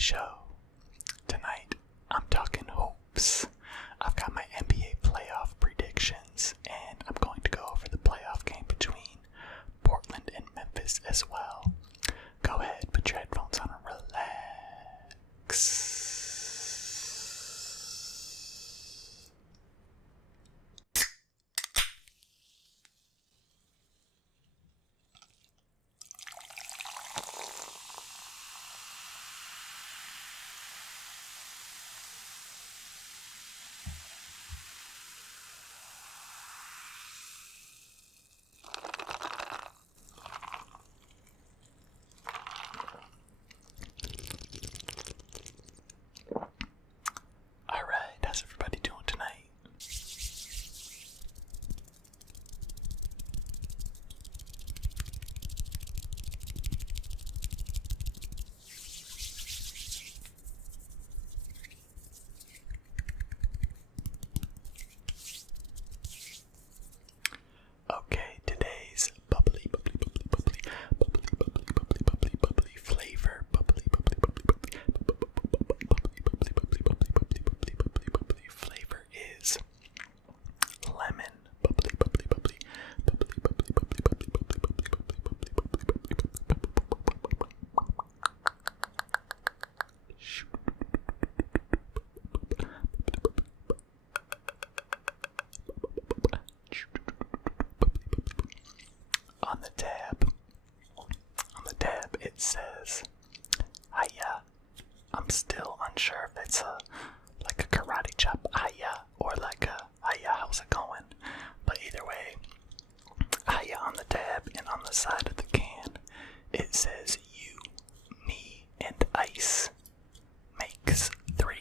show. Tonight, I'm talking hoops. I've got my NBA playoff predictions, and I'm going to go over the playoff game between Portland and Memphis as well. Go ahead, put your headphones on and relax. How's everybody doing tonight? Okay, today's bubbly flavor. Flavor is lemon. On the tab it says hiya. I'm still unsure if it's like a karate chop hiya or like a hiya, how's it going? But either way, hiya on the tab, and on the side of the can it says you, me, and ice makes 3.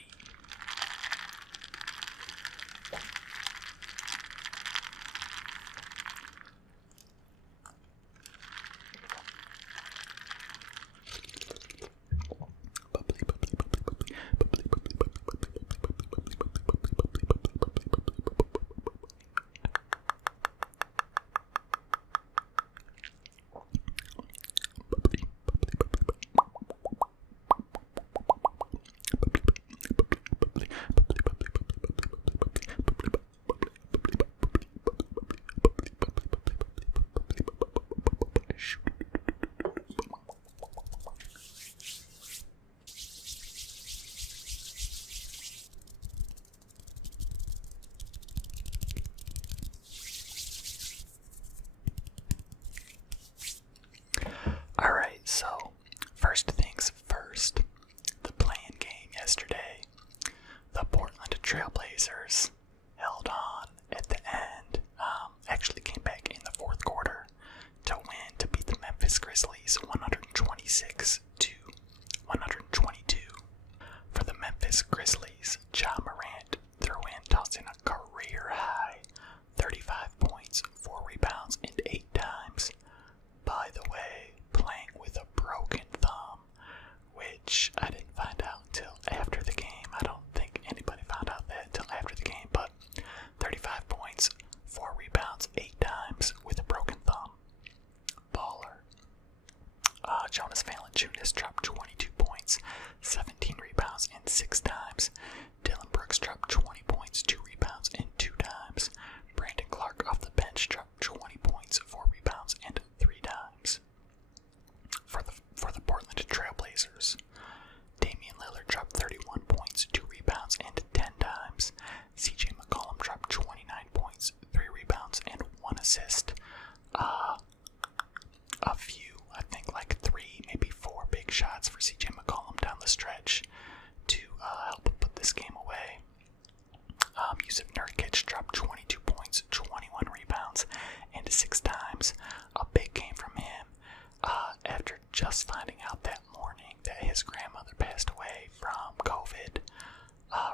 Alright, so first things first, the play-in game yesterday, the Portland Trailblazers held on at the end, actually came back in the fourth quarter to win, to beat the Memphis Grizzlies 126 to 122. For the Memphis Grizzlies, Ja Morant threw in, tossing a career high 35 points, 4 rebounds, and 8 dimes. By the way, playing with a broken thumb, which I didn't find out until after the game. I don't think anybody found out that until after the game, but 35 points, 4 rebounds, 8 dimes with a broken thumb. Baller. Jonas Valanciunas dropped 22 points, 17 rebounds, and 6 dimes. Dillon Brooks dropped 20 points, 2 rebounds, and 2 dimes. Brandon Clark off the bench dropped 20 points, 4 rebounds, and 3 dimes. For the Portland Trailblazers, Damian Lillard dropped 31 points, 2 rebounds, and 10 dimes. CJ McCollum dropped 29 points, 3 rebounds, and 1 assist. A few, I think like 3, maybe 4 big shots for CJ McCollum down the stretch to help put this game away. Yusuf Nurkic dropped 22 points, 21 rebounds, and 6 dimes. A big game from him after just finding out that morning that his grandmother passed away from COVID.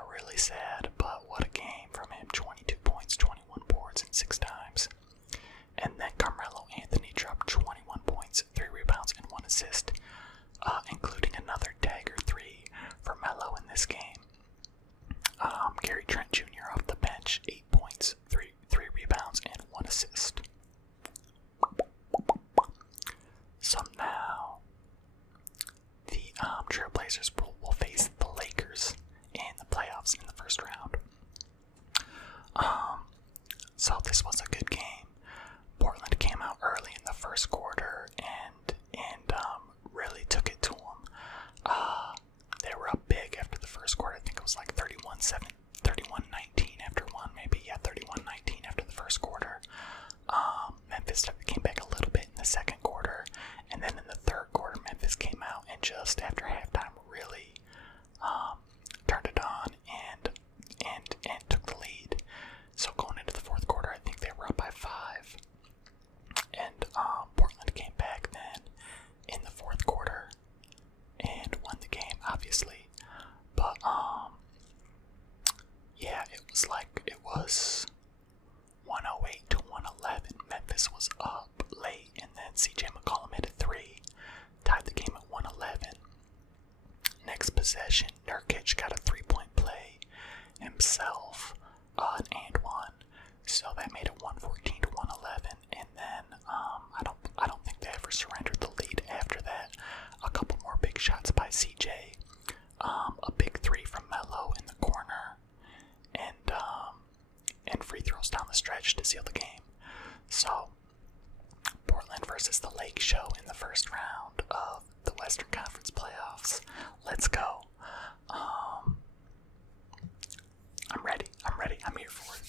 Really sad, but what a game from him. 22 points, 21 boards, and 6 dimes. And then Carmelo Anthony dropped 21 points, 3 rebounds, and 1 assist, including another dagger 3 for Melo in this game. Gary Trent Jr. off the bench, 8 points, 3 rebounds, and 1 assist. So now, the Trailblazers will was like, it was 108 to 111. Memphis was up late, and then CJ McCollum hit a 3, tied the game at 111. Next possession, Nurkic got a 3-point play himself, and one. So that made it 114 to 111, and then I don't think they ever surrendered the lead after that. A couple more big shots by CJ, a big 3 from Melo in the corner, and free throws down the stretch to seal the game. So Portland versus the Lake Show in the first round of the Western Conference playoffs. Let's go. I'm ready. I'm here for it.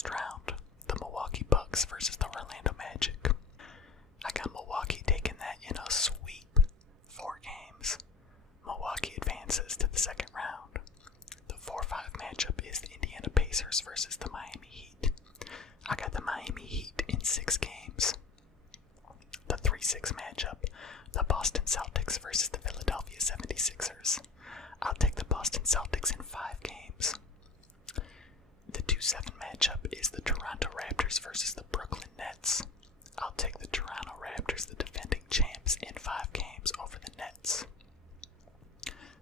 first round, the Milwaukee Bucks versus the Orlando Magic. I got Milwaukee taking that in a sweep. 4 games. Milwaukee advances to the second round. The 4-5 matchup is the Indiana Pacers versus the Miami Heat. I got the Miami Heat in 6 games. The 3-6 matchup, the Boston Celtics versus the Philadelphia 76ers. I'll take the Boston Celtics in 5 games. The 2-7 matchup is the Toronto Raptors versus the Brooklyn Nets. I'll take the Toronto Raptors, the defending champs, in 5 games over the Nets.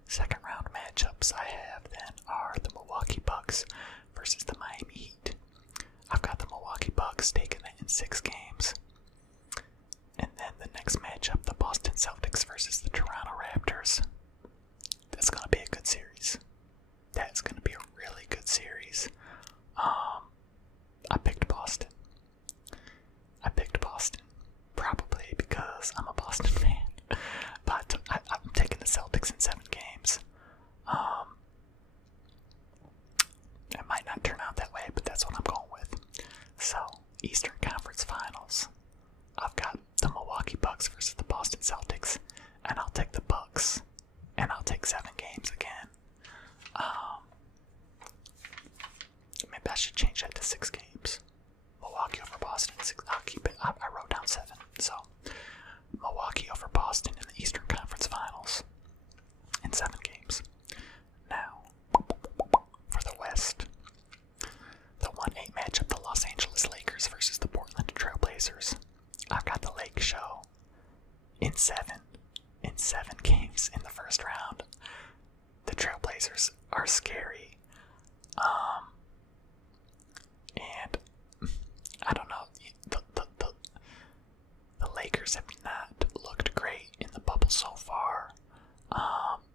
Second round matchups I have then are the Milwaukee Bucks versus the Miami Heat. I've got the Milwaukee Bucks taking that in 6 games. And then the next matchup, the Boston Celtics versus the Toronto Raptors. That's going to be a good series. That's going to be a really good series. I picked Boston. Probably because I'm a Boston fan. But I'm taking the Celtics in 7 games. It might not turn out that way, but that's what I'm going with. So, Eastern Conference Finals. I've got the Milwaukee Bucks versus the Boston Celtics, and I'll take the Bucks, and I'll take 7 games again. Maybe I should change that to 6 games. Milwaukee over Boston. I'll keep it. I wrote down 7. So, Milwaukee over Boston in the Eastern Conference Finals in 7 games. Now, for the West, the 1-8 matchup, the Los Angeles Lakers versus the Portland Trail Blazers. I've got the Lake Show in 7 games in the first round. The Trailblazers are scary. And I don't know, the Lakers have not looked great in the bubble so far.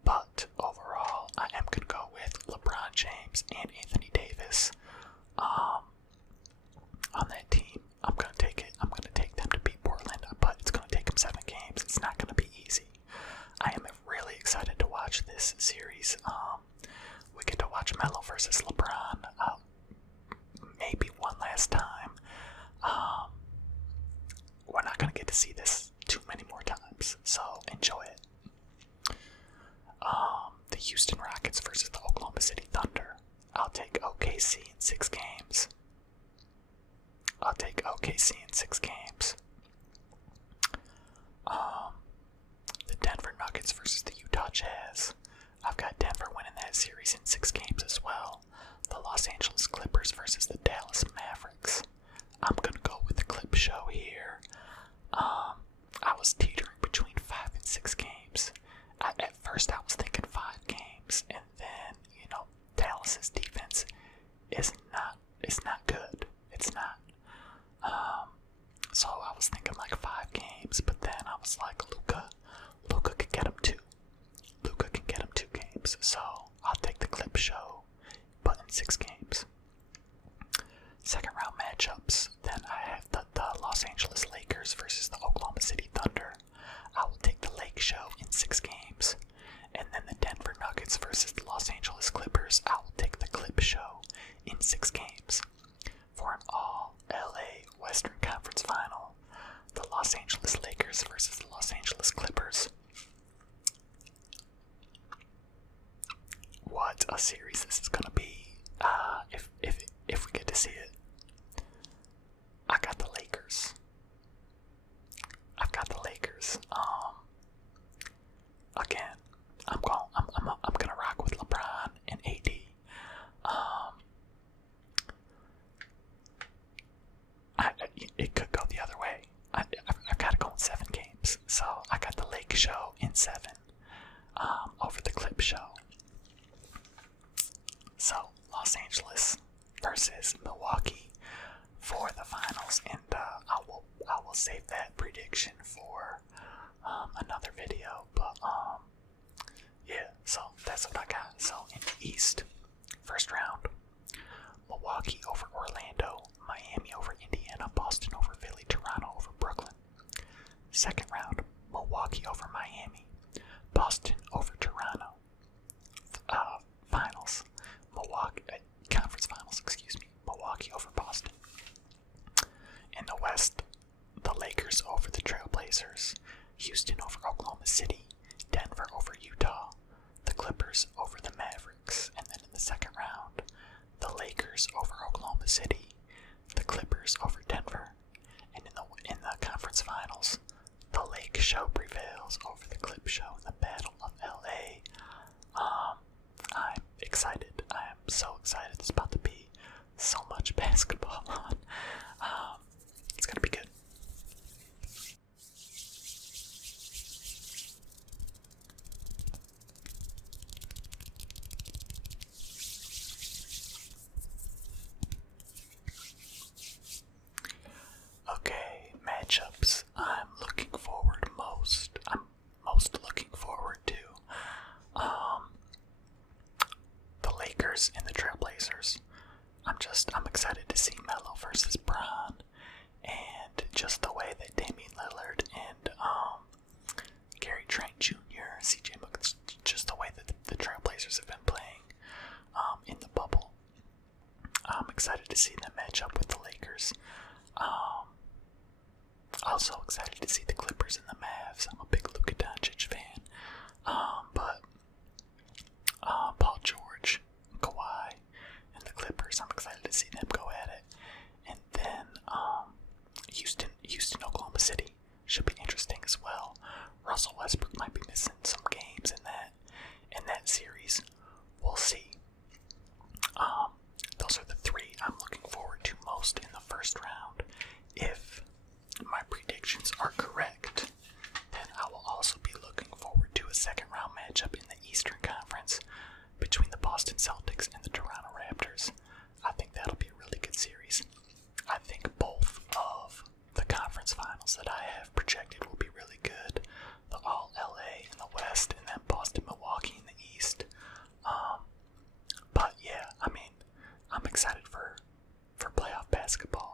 But overall, I am going to go with LeBron James and Anthony Davis on that team. I'm going to take it. I'm going to take them to beat Portland, but it's going to take them 7 games. It's not going to be easy. I am really excited to watch this series. We get to watch Melo versus LeBron maybe one last time. We're not going to get to see this too many more times, so enjoy it. The Houston Rockets versus the Oklahoma City Thunder. I'll take OKC in 6 games. The Denver Nuggets versus the Utah Jazz. I've got Denver winning that series in 6 games as well. The Los Angeles Clippers versus the Dallas Mavericks. I'm going to go with the Clip Show here. I was teetering between 5 and 6 games. At first I was thinking 5 games, and then, Dallas's defense is not good. It's not. So I was thinking like 5 games, but then I was like, Luka could get him 2. Luka can get him 2 games, so I'll take the Clip Show, but in 6 games. Second round matchups, then I have the Los Angeles Lakers versus the Oklahoma City Thunder. I will take the Lake Show in 6 games. And then the Denver Nuggets versus the Los Angeles Clippers. I will take the Clip Show in 6 games. For an all-LA Western Conference Final, the Los Angeles Lakers versus the Los Angeles Clippers. What a series this is going to be. If we get to see it. I got the Lakers. Again, I'm gonna rock with LeBron and AD. It could go the other way. I've got to go in 7 games, so I got the Lake Show in 7 over the Clip Show. So Los Angeles versus Milwaukee for the finals, and I will save that prediction for another video. But yeah, so that's what I got. So in the East, first round, Milwaukee over Orlando, Miami over Indiana, Boston over Philly, Toronto over Brooklyn. Second round, Milwaukee over Miami, Boston over Toronto. Finals, Milwaukee conference finals, Milwaukee over Boston. Oklahoma City, the Clippers over Denver, and in the conference finals, the Lake Show prevails over the Clip Show in the Battle of LA. I'm excited. I am so excited. There's about to be so much basketball on. It's gonna be good. Okay, matchups. I'm most looking forward to the Lakers and the Trailblazers. I'm excited to see Melo versus Bron, and just the way that Damian Lillard and Gary Trent Jr., CJ McCollum, just the way that the Trailblazers have been playing in the bubble. I'm excited to see them match up with the Lakers. Also excited to see the Clippers and the Mavs. I'm a big Luka Doncic fan. But Paul George, Kawhi, and the Clippers, I'm excited to see them go at it. And then Houston, Oklahoma City should be interesting as well. Russell Westbrook might be missing some games in that series. We'll see. Those are the three I'm looking forward to most in the first round. If my predictions are correct, then I will also be looking forward to a second round matchup in the Eastern Conference between the Boston Celtics and the Toronto Raptors. I think that'll be a really good series. I think both of the conference finals that I have projected will be really good. The All LA in the West, and then Boston, Milwaukee in the East. But yeah, I mean, I'm excited for playoff basketball.